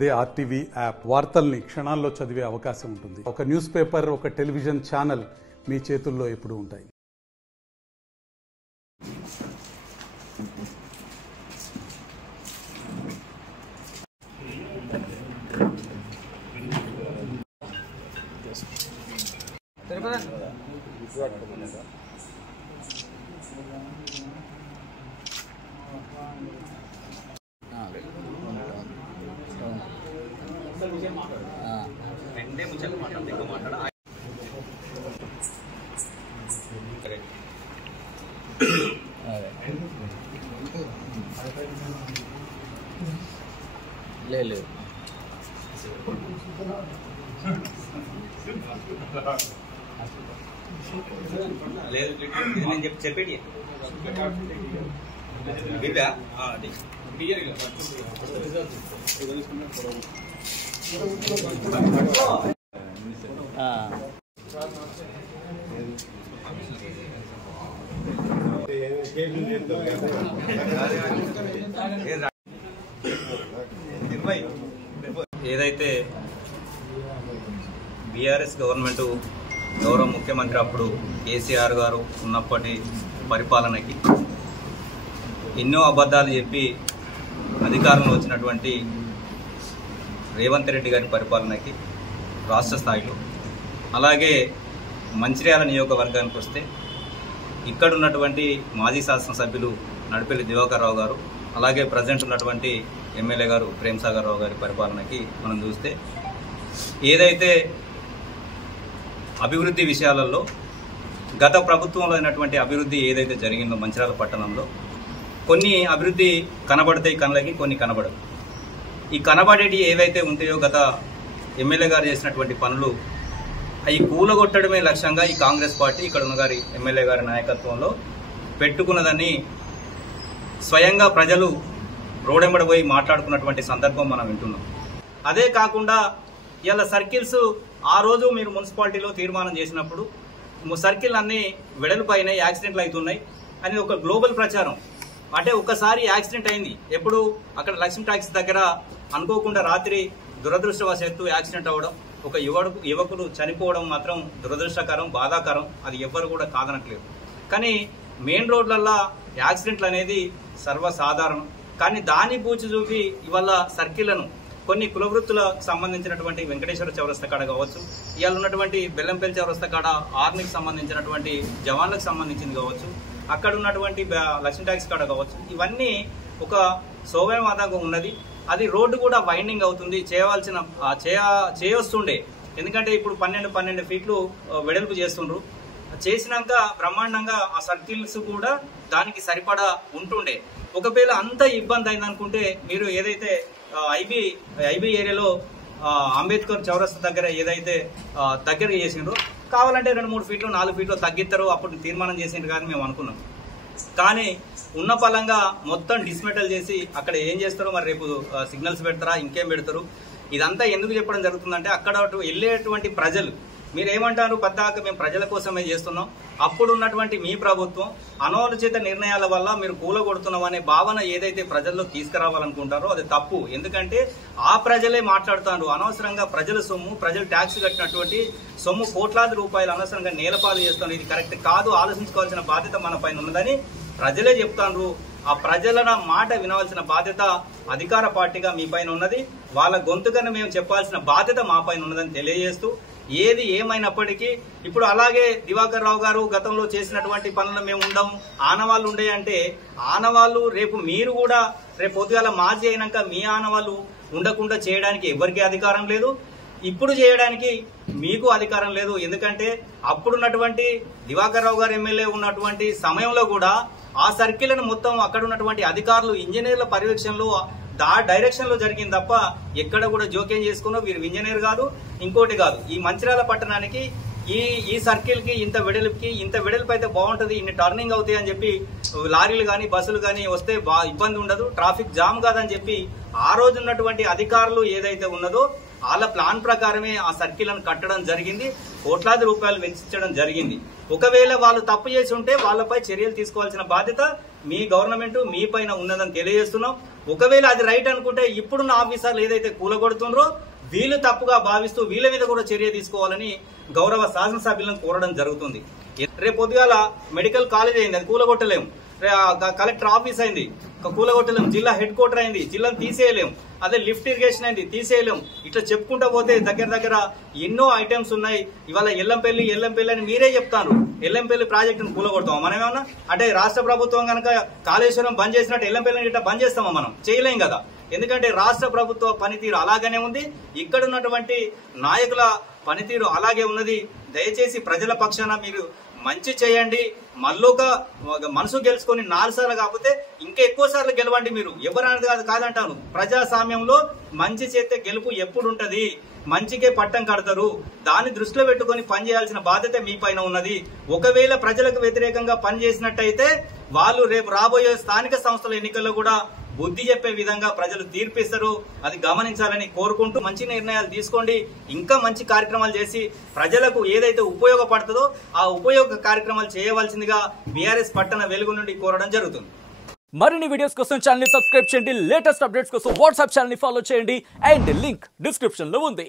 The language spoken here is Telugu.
అదే ఆర్టీవీ యాప్ వార్తల్ని క్షణాల్లో చదివే అవకాశం ఉంటుంది. ఒక న్యూస్ పేపర్, ఒక టెలివిజన్ ఛానల్ మీ చేతుల్లో ఎప్పుడూ ఉంటాయి. లేదు చెప్పేది ఏదైతే బీఆర్ఎస్ గవర్నమెంట్ గౌరవ ముఖ్యమంత్రి అప్పుడు కేసీఆర్ గారు ఉన్నప్పటి పరిపాలనకి ఎన్నో అబద్ధాలు చెప్పి అధికారంలో వచ్చినటువంటి రేవంత్ రెడ్డి గారి పరిపాలనకి రాష్ట్ర స్థాయిలో, అలాగే మంచిర్యాల నియోజకవర్గానికి వస్తే ఇక్కడ ఉన్నటువంటి మాజీ శాసనసభ్యులు నడిపెల్లి దివాకర్ రావు గారు, అలాగే ప్రజెంట్ ఉన్నటువంటి ఎమ్మెల్యే గారు ప్రేమ్ సాగర్ రావు గారి పరిపాలనకి మనం చూస్తే ఏదైతే అభివృద్ధి విషయాలలో గత ప్రభుత్వంలో అయినటువంటి అభివృద్ధి ఏదైతే జరిగిందో మంచిర్యాల పట్టణంలో కొన్ని అభివృద్ధి కనబడతాయి కళ్ళకి, కొన్ని కనబడవు. ఈ కనబడేటి ఏవైతే ఉంటాయో గత ఎమ్మెల్యే గారు చేసినటువంటి పనులు అవి కూలగొట్టడమే లక్ష్యంగా ఈ కాంగ్రెస్ పార్టీ ఇక్కడ ఉన్న గారి ఎమ్మెల్యే గారి నాయకత్వంలో పెట్టుకున్నదని స్వయంగా ప్రజలు రోడెంబడి పోయి మాట్లాడుకున్నటువంటి సందర్భం మనం వింటున్నాం. అదే కాకుండా ఇలా సర్కిల్స్ ఆ రోజు మీరు మున్సిపాలిటీలో తీర్మానం చేసినప్పుడు సర్కిల్ అన్ని వెడల్పైన యాక్సిడెంట్లు అవుతున్నాయి అని ఒక గ్లోబల్ ప్రచారం. అంటే ఒక్కసారి యాక్సిడెంట్ అయింది, ఎప్పుడు అక్కడ లక్ష్మీ టాక్సీ దగ్గర అనుకోకుండా రాత్రి దురదృష్టవశాత్తు యాక్సిడెంట్ అవ్వడం, ఒక యువకుడు చనిపోవడం మాత్రం దురదృష్టకరం, బాధాకరం. అది ఎవ్వరు కూడా కాదనట్లేదు. కానీ మెయిన్ రోడ్లల్లో యాక్సిడెంట్లు అనేది సర్వసాధారణం. కానీ దాన్ని పూచి చూపి ఇవాళ సర్కిళ్లను కొన్ని కులవృత్తులకు సంబంధించినటువంటి వెంకటేశ్వర చౌరస్తా కాడ కావచ్చు, ఇవాళ ఉన్నటువంటి బెల్లంపల్లి చౌరస్తా కాడ ఆర్మీకి సంబంధించినటువంటి జవాన్లకు సంబంధించింది కావచ్చు, అక్కడ ఉన్నటువంటి లక్ష్మీ టాక్సీ కాడ కావచ్చు, ఇవన్నీ ఒక శోభామాతంగా ఉన్నది. అది రోడ్డు కూడా వైండింగ్ అవుతుంది, చేయొస్తుండే. ఎందుకంటే ఇప్పుడు 12 ఫీట్లు వెడల్పు చేస్తుండ్రు. చేసినాక బ్రహ్మాండంగా ఆ సర్కిల్స్ కూడా దానికి సరిపడా ఉంటుండే. ఒకవేళ అంత ఇబ్బంది అయిందనుకుంటే మీరు ఏదైతే ఐబీ ఏరియాలో అంబేద్కర్ చౌరస్తా దగ్గర ఏదైతే దగ్గర చేసిండ్రో కావాలంటే 2-3 ఫీట్లు 4 ఫీట్లు తగ్గిస్తారు, అప్పుడు తీర్మానం చేసిండ్రు కానీ మేము అనుకున్నాం. కానీ ఉన్న పలంగా మొత్తం డిస్మెటల్ చేసి అక్కడ ఏం చేస్తారో మరి రేపు సిగ్నల్స్ పెడతారా, ఇంకేం పెడతారు? ఇదంతా ఎందుకు చెప్పడం జరుగుతుందంటే అక్కడ వెళ్ళేటువంటి ప్రజలు మీరేమంటారు, పద్దాక మేము ప్రజల కోసమే చేస్తున్నాం, అప్పుడు ఉన్నటువంటి మీ ప్రభుత్వం అనాలోచిత నిర్ణయాల వల్ల మీరు కూలగొడుతున్నాం అనే భావన ఏదైతే ప్రజల్లో తీసుకురావాలనుకుంటారో అది తప్పు. ఎందుకంటే ఆ ప్రజలే మాట్లాడుతారు, అనవసరంగా ప్రజల సొమ్ము, ప్రజలు ట్యాక్స్ కట్టినటువంటి సొమ్ము కోట్లాది రూపాయలు అనవసరంగా నేలపాలు చేస్తున్నారు. ఇది కరెక్ట్ కాదు, ఆలోచించుకోవాల్సిన బాధ్యత మన పైన ఉన్నదని ప్రజలే చెప్తారు. ఆ ప్రజల మాట వినవలసిన బాధ్యత అధికార పార్టీగా మీ పైన ఉన్నది. వాళ్ళ గొంతుగానే మేము చెప్పాల్సిన బాధ్యత మా పైన ఉన్నదని తెలియజేస్తూ, ఏది ఏమైనప్పటికీ ఇప్పుడు అలాగే దివాకర్ రావు గారు గతంలో చేసినటువంటి పనులు మేము ఉండం, ఆనవాళ్ళు ఉండే అంటే ఆనవాళ్ళు రేపు మీరు కూడా రేపు పొద్దుగాల మాజీ అయినాక మీ ఆనవాళ్ళు ఉండకుండా చేయడానికి ఎవరికీ అధికారం లేదు, ఇప్పుడు చేయడానికి మీకు అధికారం లేదు. ఎందుకంటే అప్పుడున్నటువంటి దివాకర్ రావు గారు ఎమ్మెల్యే ఉన్నటువంటి సమయంలో కూడా ఆ సర్కిల్ను మొత్తం అక్కడ ఉన్నటువంటి అధికారులు ఇంజనీర్ల పర్యవేక్షణలో డైరెక్షన్ లో జరిగింది తప్ప ఎక్కడ కూడా జోక్యం చేసుకున్నా వీరు ఇంజనీర్ కాదు, ఇంకోటి కాదు. ఈ మంచిర్యాల పట్టణానికి ఈ సర్కిల్ కి ఇంత వెడల్పు అయితే బాగుంటది, ఇన్ని టర్నింగ్ అవుతాయి అని చెప్పి లారీలు కానీ బస్సులు కానీ వస్తే ఇబ్బంది ఉండదు, ట్రాఫిక్ జామ్ కాదని చెప్పి ఆ రోజు ఉన్నటువంటి అధికారులు ఏదైతే ఉన్నదో వాళ్ళ ప్లాన్ ప్రకారమే ఆ సర్కిల్ను కట్టడం జరిగింది, కోట్లాది రూపాయలు వెచ్చించడం జరిగింది. ఒకవేళ వాళ్ళు తప్పు చేసి ఉంటే వాళ్ళపై చర్యలు తీసుకోవాల్సిన బాధ్యత మీ గవర్నమెంట్ మీ పైన ఉన్నదని తెలియజేస్తున్నాం. ఒకవేళ అది రైట్ అనుకుంటే ఇప్పుడున్న ఆఫీసర్లు ఏదైతే కూలగొడుతుండ్రో వీళ్ళు తప్పుగా భావిస్తూ వీళ్ళ మీద కూడా చర్య తీసుకోవాలని గౌరవ శాసనసభ్యులను కోరడం జరుగుతుంది. రేపు పొద్దుగాల మెడికల్ కాలేజ్ అయింది, అది కూలగొట్టలేము. కలెక్టర్ ఆఫీస్ అయింది, కూలగొట్టలేము. జిల్లా హెడ్ క్వార్టర్ అయింది, జిల్లాను తీసేయలేము. అదే లిఫ్ట్ ఇరిగేషన్ అయింది, తీసేయలేము. ఇట్లా చెప్పుకుంటా పోతే దగ్గర ఎన్నో ఐటమ్స్ ఉన్నాయి. ఇవాళ ఎల్లంపల్లి అని మీరే చెప్తారు. ఎల్లంపల్లి ప్రాజెక్టును కూలగొడతాం మనం ఏమన్నా? అంటే రాష్ట్ర ప్రభుత్వం కనుక కాళేశ్వరం బంద్ చేసినట్టు ఎల్లంపల్లిని ఇట్లా బంద్ చేస్తామా? మనం చేయలేం కదా. ఎందుకంటే రాష్ట్ర ప్రభుత్వ పనితీరు అలాగనే ఉంది, ఇక్కడ ఉన్నటువంటి నాయకుల పనితీరు అలాగే ఉన్నది. దయచేసి ప్రజల పక్షాన మీరు మంచి చేయండి. మళ్ళొక మనసు గెలుచుకొని 4 సార్లు కాకపోతే ఇంకా ఎక్కువ సార్లు గెలవండి. మీరు ఎవరనేది కాదంటాను. ప్రజాస్వామ్యంలో మంచి చేస్తే గెలుపు ఎప్పుడు ఉంటది, మంచికే పట్టం కడతారు. దాన్ని దృష్టిలో పెట్టుకొని పనిచేయాల్సిన బాధ్యత మీ పైన ఉన్నది. ఒకవేళ ప్రజలకు వ్యతిరేకంగా పనిచేసినట్టయితే వాళ్ళు రేపు రాబోయే స్థానిక సంస్థల ఎన్నికల్లో కూడా బుద్ధి చెప్పే విధంగా ప్రజలు తీర్పిస్తారు. అది గమనించాలని కోరుకుంటూ మంచి నిర్ణయాలు తీసుకోండి. ఇంకా మంచి కార్యక్రమాలు చేసి ప్రజలకు ఏదైతే ఉపయోగపడుతుందో ఆ ఉపయోగ కార్యక్రమాలు చేయవలసిందిగా బీఆర్ఎస్ పట్టణ వెలుగు నుండి కోరడం జరుగుతుంది. మరిన్ని వీడియోస్ కోసం ఛానల్ ని సబ్స్క్రైబ్ చేయండి. లేటెస్ట్ అప్డేట్స్ కోసం వాట్సాప్ ఛానల్ ని ఫాలో చేయండి. అండ్ లింక్ డిస్క్రిప్షన్ లో ఉంది.